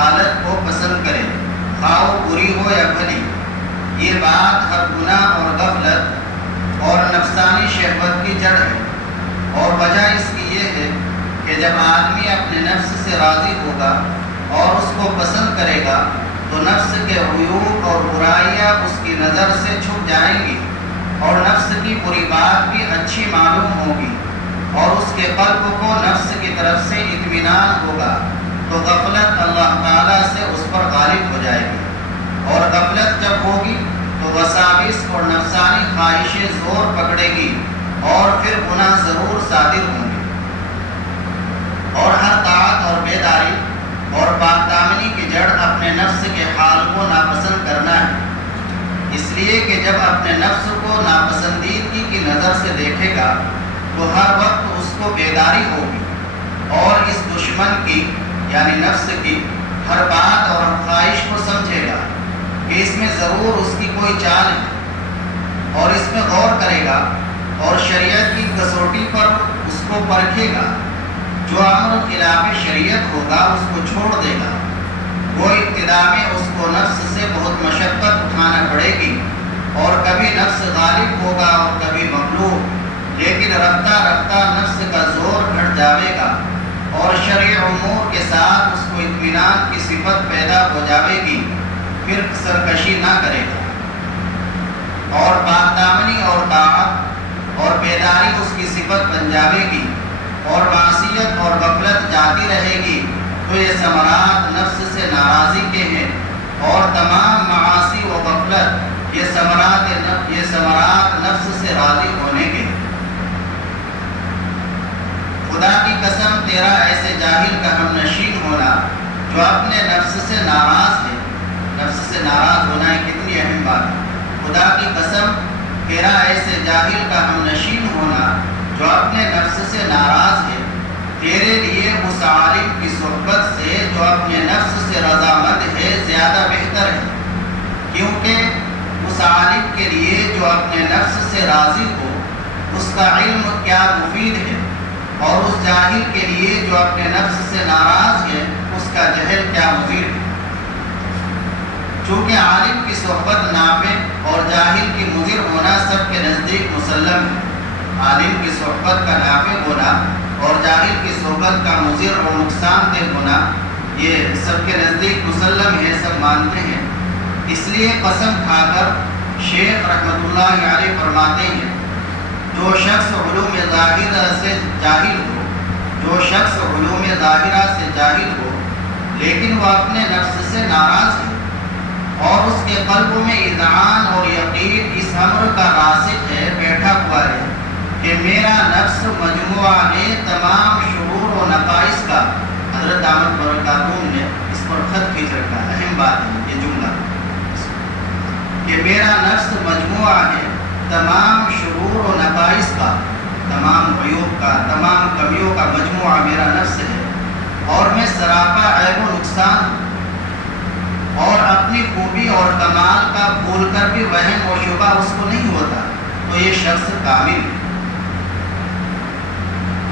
حالت کو پسند کرے، خواہ وہ بری ہو یا بھلی۔ یہ بات ہر گناہ اور غفلت اور نفسانی شہوت کی جڑ ہے، اور وجہ اس کی یہ ہے کہ جب آدمی اپنے نفس سے راضی ہوگا اور اس کو پسند کرے گا تو نفس کے عیوب اور برائیاں اس کی نظر سے چھپ جائیں گی، اور نفس کی بری بات بھی اچھی معلوم ہوگی، اور اس کے قلب کو نفس کی طرف سے اطمینان ہوگا، تو غفلت اللہ تعالیٰ سے اس پر غالب ہو جائے گی، اور غفلت جب ہوگی تو وساوس اور نفسانی خواہشیں زور پکڑے گی، اور پھر گناہ ضرور صادر ہوں گے۔ اور ہر طاعت اور بیداری اور پاک دامنی کی جڑ اپنے نفس کے حال کو ناپسند کرنا ہے، اس لیے کہ جب اپنے نفس کو ناپسندیدگی کی نظر سے دیکھے گا تو ہر وقت اس کو بیداری ہوگی، اور اس دشمن کی یعنی نفس کی ہر بات اور خواہش کو سمجھے گا کہ اس میں ضرور اس کی کوئی چال ہے، اور اس میں غور کرے گا اور شریعت کی کسوٹی پر اس کو پرکھے گا۔ جو امر خلاف شریعت ہوگا اس کو چھوڑ دے گا۔ وہ ابتدا میں اس کو نفس سے بہت مشقت اٹھانا پڑے گی، اور کبھی نفس غالب ہوگا اور کبھی مغلوب، لیکن رفتہ رفتہ نفس کا زور گھٹ جاوے گا، اور شرع امور کے ساتھ اس کو اطمینان کی صفت پیدا ہو جاوے گی، پھر سرکشی نہ کرے گا، اور پاک دامنی اور طاعت اور بیداری اس کی صفت بن جاوے گی، اور معصیت اور غفلت جاتی رہے گی، تو یہ ثمرات نفس سے ناراضی کے ہیں، اور تمام معاصی و غفلت یہ ثمرات نفس سے راضی ہونے کے۔ خدا کی قسم تیرا ایسے جاہل کا ہم نشین ہونا جو اپنے نفس سے ناراض ہے۔ نفس سے ناراض ہونا ایک کتنی اہم بات ہے۔ خدا کی قسم تیرا ایسے جاہل کا ہم نشین ہونا جو اپنے نفس سے ناراض ہے، تیرے لیے اس عالم کی صحبت سے جو اپنے نفس سے رضامند ہے زیادہ بہتر ہے، کیونکہ اس عالم کے لیے جو اپنے نفس سے راضی ہو اس کا علم کیا مفید ہے، اور اس جاہل کے لیے جو اپنے نفس سے ناراض ہے اس کا جہل کیا مضر ہے۔ چونکہ عالم کی صحبت نافع اور جاہل کی مضر ہونا سب کے نزدیک مسلم ہے۔ عالم کی صحبت کا نافع ہونا اور جاہل کی صحبت کا مضر اور نقصان دہ ہونا یہ سب کے نزدیک مسلم ہے، سب مانتے ہیں۔ اس لیے قسم کھا کر شیخ رحمۃ اللہ علیہ فرماتے ہیں، جو شخص علوم ظاہرہ سے جاہل ہو، جو شخص علوم ظاہرہ سے جاہل ہو لیکن وہ اپنے نفس سے ناراض ہے، اور اس کے قلب میں اذعان اور یقین اس امر کا راسخ ہے، بیٹھا ہوا ہے کہ میرا نفس مجموعہ ہے تمام شرور و نقائص کا۔ حضرت دامت برکاتہم نے اس پر خط کھینچ رکھا، اہم بات ہے یہ جملہ کہ میرا نفس مجموعہ ہے تمام شرور و نقائص کا، تمام عیوب کا، تمام کمیوں کا مجموعہ میرا نفس ہے، اور میں سراپا عیب و نقصان ہوں، اور اپنی خوبی اور کمال کا بھول کر بھی وہم و شبہ اس کو نہیں ہوتا، تو یہ شخص کامل ہے۔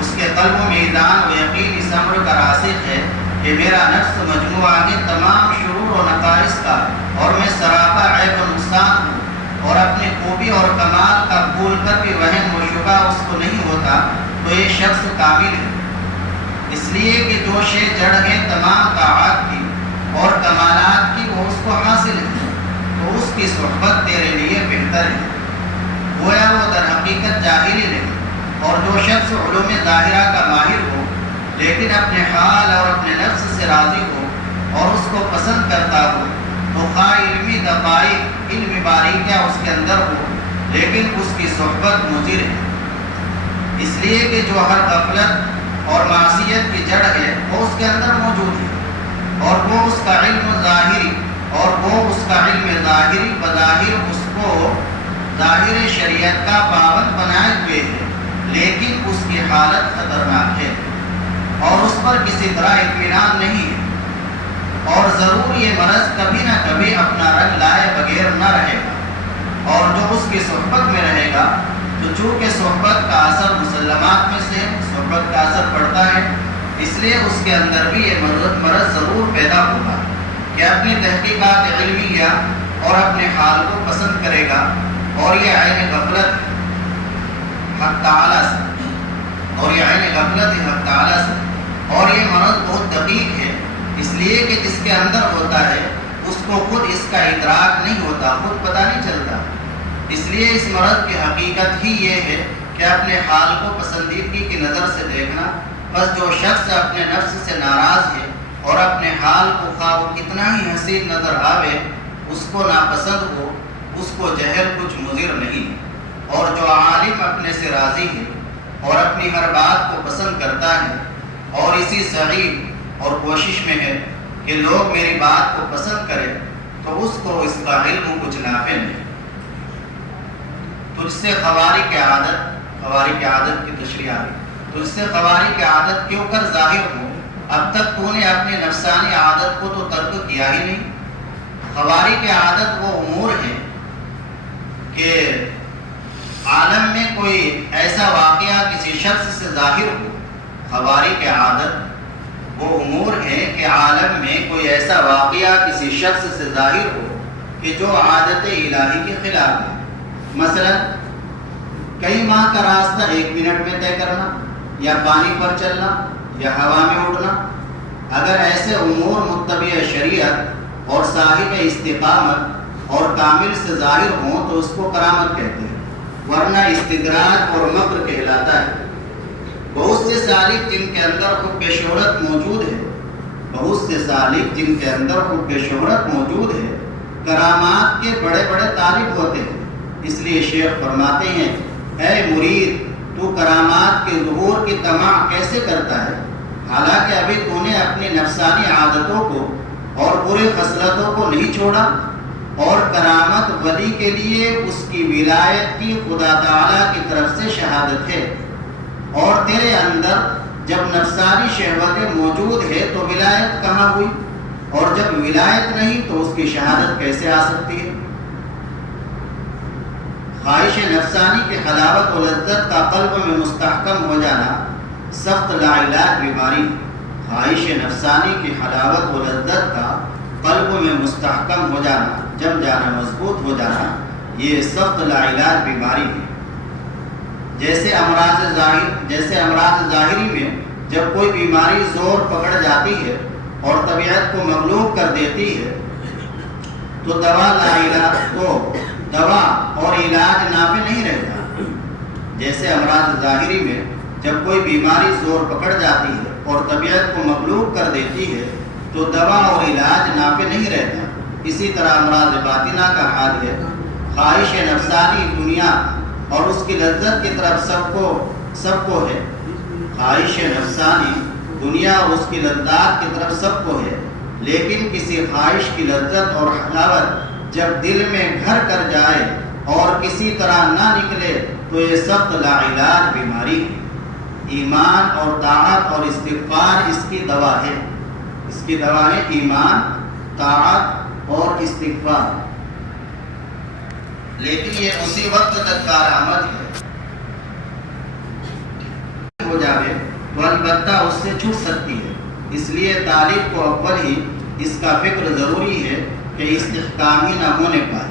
اس کے قلب میں ایذان و یقین اس امر کا راسخ ہے کہ میرا نفس مجموعہ ہے تمام شرور و نقائص کا، اور میں سراپا عیب و نقصان ہوں، اور اپنی خوبی اور کمال کا بھول کر بھی وہم و شبہ اس کو نہیں ہوتا، تو یہ شخص کامل ہے۔ اس لیے کہ جو شے جڑ ہے تمام طاعات کی اور کمالات کی وہ اس کو حاصل ہے، تو اس کی صحبت تیرے لیے بہتر ہے۔ گویا وہ در حقیقت جاہل ہی نہیں، اور جو شخص علوم ظاہرہ کا ماہر ہو لیکن اپنے حال اور اپنے نفس سے راضی ہو اور اس کو پسند کرتا ہو، تو خواہ علمی دقائق علم باریکیاں اس کے اندر ہو لیکن اس کی صحبت مضر ہے۔ اس لیے کہ جو ہر غفلت اور معصیت کی جڑ ہے وہ اس کے اندر موجود ہے، اور وہ اس کا علم ظاہری بظاہر اس کو ظاہر شریعت کا پابند بنائے ہوئے ہے، لیکن اس کی حالت خطرناک ہے، اور اس پر کسی طرح اطمینان نہیں ہے، اور ضرور یہ مرض کبھی نہ کبھی اپنا رنگ لائے بغیر نہ رہے گا، اور جو اس کی صحبت میں رہے گا تو چونکہ صحبت کا اثر مسلمات میں سے صحبت کا اثر پڑتا ہے، اس لیے اس کے اندر بھی یہ مرض ضرور پیدا ہوگا۔ کہ اپنی تحقیقات علمیہ اور اپنے حال کو پسند کرے گا، اور یہ عین غفلت حق تعالیٰ سے، اور یہ عین غفلت ہے حق تعالیٰ سے، اور یہ مرض بہت دقیق ہے، اس لیے کہ جس کے اندر ہوتا ہے اس کو خود اس کا ادراک نہیں ہوتا، خود پتہ نہیں چلتا۔ اس لیے اس مرض کی حقیقت ہی یہ ہے کہ اپنے حال کو پسندیدگی کی نظر سے دیکھنا۔ بس جو شخص اپنے نفس سے ناراض ہے اور اپنے حال کو خواہ وہ کتنا ہی حسین نظر آوے اس کو ناپسند ہو، اس کو جہل کچھ مضر نہیں۔ اور جو عالم اپنے سے راضی ہے اور اپنی ہر بات کو پسند کرتا ہے اور اسی سعی اور کوشش میں ہے کہ لوگ میری بات کو پسند کریں، تو اس کو اس کا علم کچھ نافع نہیں۔ تجھ سے خواری کی عادت کی تشریح آئی، تجھ سے خواری کی عادت کیوں کر ظاہر ہو، اب تک تو نے اپنی نفسانی عادت کو تو ترک کیا ہی نہیں۔ خواری کی عادت وہ امور ہے کہ عالم میں کوئی ایسا واقعہ کسی شخص سے ظاہر ہو۔ خواری کی عادت وہ امور ہے کہ عالم میں کوئی ایسا واقعہ کسی شخص سے ظاہر ہو کہ جو عادت الہی کے خلاف ہے۔ مثلا کئی ماہ کا راستہ 1 منٹ میں طے کرنا، یا پانی پر چلنا، یا ہوا میں اڑنا۔ اگر ایسے امور متبع شریعت اور صاحب استقامت اور کامل سے ظاہر ہوں تو اس کو کرامت کہتے ہیں، ورنہ استدراج اور مکر کہلاتا ہے۔ بہت سے سالک جن کے اندر حب شہرت موجود ہے، بہت سے سالک جن کے اندر حب شہرت موجود ہے، کرامات کے بڑے بڑے طالب ہوتے ہیں۔ اس لیے شیخ فرماتے ہیں، اے مرید، تو کرامات کے ظہور کی طمع کیسے کرتا ہے، حالانکہ ابھی تو نے اپنی نفسانی عادتوں کو اور برے خصلتوں کو نہیں چھوڑا۔ اور کرامت ولی کے لیے اس کی ولایت کی خدا تعالیٰ کی طرف سے شہادت ہے، اور تیرے اندر جب نفسانی شہوتیں موجود ہے تو ولایت کہاں ہوئی، اور جب ولایت نہیں تو اس کی شہادت کیسے آ سکتی ہے۔ خواہش نفسانی کی حلاوت و لذت کا قلب میں مستحکم ہو جانا سخت لاعلاج بیماری۔ خواہش نفسانی کی حلاوت و لذت کا قلب میں مستحکم ہو جانا، جم جانا، مضبوط ہو جانا، یہ سخت لاعلاج بیماری ہے۔ جیسے امراض ظاہری میں جب کوئی بیماری زور پکڑ جاتی ہے اور طبیعت کو مغلوب کر دیتی ہے تو دوا اور علاج نافع نہیں رہتا۔ جیسے امراض ظاہری میں جب کوئی بیماری زور پکڑ جاتی ہے اور طبیعت کو مغلوب کر دیتی ہے تو دوا اور علاج نافع نہیں رہتا، اسی طرح امراض باطنہ کا حال ہے۔ خواہش نفسانی دنیا اور اس کی لذت کی طرف سب کو ہے، خواہش نفسانی دنیا اور اس کی لذات کی طرف سب کو ہے، لیکن کسی خواہش کی لذت اور حلاوت جب دل میں گھر کر جائے اور کسی طرح نہ نکلے تو یہ سخت لاعلاج بیماری ہے۔ ایمان اور طاعت اور استغفار اس کی دوا ہے، اس کی دوا ہے ایمان، طاعت اور استغفار۔ لیکن یہ اسی وقت تک کارآمد ہے ہو جاوے تو البتہ اس سے چھوٹ سکتی ہے۔ اس لیے طالب کو اول ہی اس کا فکر ضروری ہے کہ استحکامی نہ ہونے پائے۔